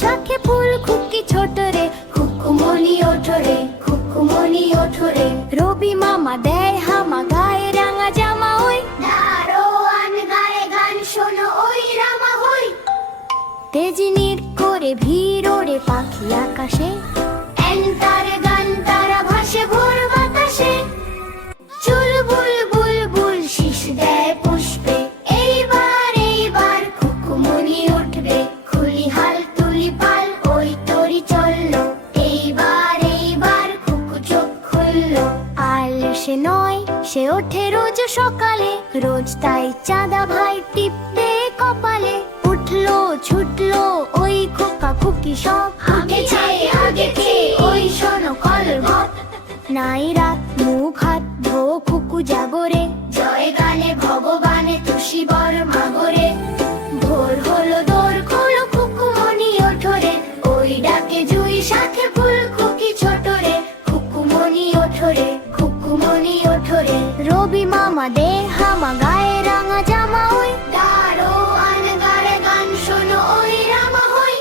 শাখে ফুল খুকি ছোট রে, খুকুমনি ওঠো রে, খুকুমনি ওঠো রে। রবি মামা দেয় হামা, গায়ে রাঙা জামা ওই, দারোয়ান গায়ে গান শোনো ওই রামা হই। তেজিনীর করে ভিড় ওড়ে পাখি আকাশে, এন্তার গান তারা ভাসে ভোর বাতাসে। চুল বুল বুল বুল শীষ দেয় পুষ্পে, এইবার এইবার খুকুমনি উঠবে। খুলি হাল তুলি পাল ওই তরি চললো, এইবার এইবার খুকু চোখ খুললো। আল সে নয় সে ওঠে রোজ সকালে, রোজ তাই চাঁদা ভাই টিপতে কপালে। উঠলো ছুটলো ওই খোকা খুকি সব, আগে ওই শোনো কলর ঘট। নাই রাত মুখ হাত ধো খুকু জাগরে, জয় গানে ভগবানে তুষি বর মাগরে। ভোর হলো দোর খোলো খুকুমনি ওঠো রে, ওই ডাকে জুই শাখে ফুল খুকি ছোট রে, খুকুমনি ওঠো রে, খুকুমনি ওঠো রে। রবি মামা দে হামা, গায়ে রাঙা জামা ওই, দারোয়ান গায়ে গান শোনো ওই রামা হই।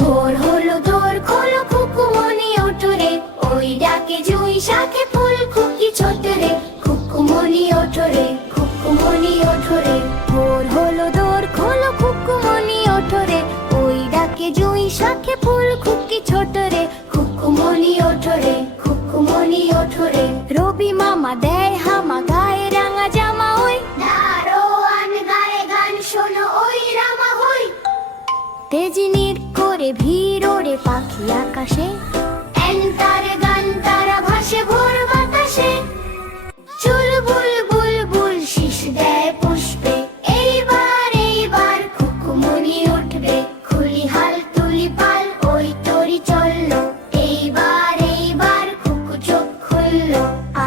ভোর হলো দোর খোলো খুকুমনি ওঠো রে, ওই ডাকে জুই শাখে ফুল খুকি ছোট রে, খুকুমনি ওঠো রে, খুকুমনি ওঠো রে। ভোর হলো দোর খোলো খুকুমনি ওঠো রে, ওই ডাকে জুই শাখে ফুল খুকি ছোট রে, খুকুমনি ওঠো রে, খুকুমনি ওঠো রে। রবি মামা দেয় হামা, গায়ে রাঙা জামা ওই, দারোয়ান গায়ে গান শোনো ওই রামা হই। তেজিনীর করে ভিড় ওড়ে পাখি আকাশে, এন্তার গান তারা ভাসে ভোর বাতাসে। চুল বুল বুল বুল শীষ দেয় পুষ্পে, এইবার এইবার খুকুমনি উঠবে। খুলি হাল তুলি পাল ওই তরি চললো, এইবার এইবার খুকু চোখ খুললো।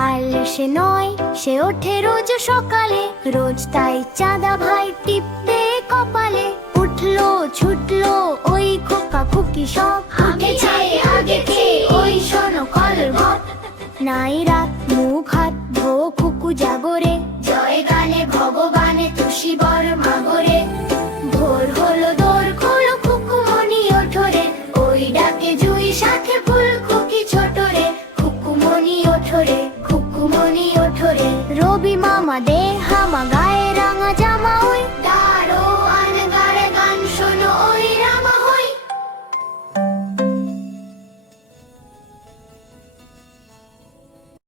আল সে নয় সে ওঠে রোজ সকালে, রোজ তাই চাঁদা ভাই টিপতে কপালে। উঠলো ছুটলো ওই খোকা খুকি সব, আগে ওই শোনো কলর ঘট। নাই রাত মুখ হাত ধো খুকু জাগরে, জয় গানে ভগবানে তুষি বর মাগরে। ভোর হলো দোর খোলো খুকুমনি ওঠো রে, ওই ডাকে জুই শাখে ফুল খুকি ছোট রে, খুকুমনি ওঠো রে, খুকুমনি ওঠো রে। রবি মামা দে হামা,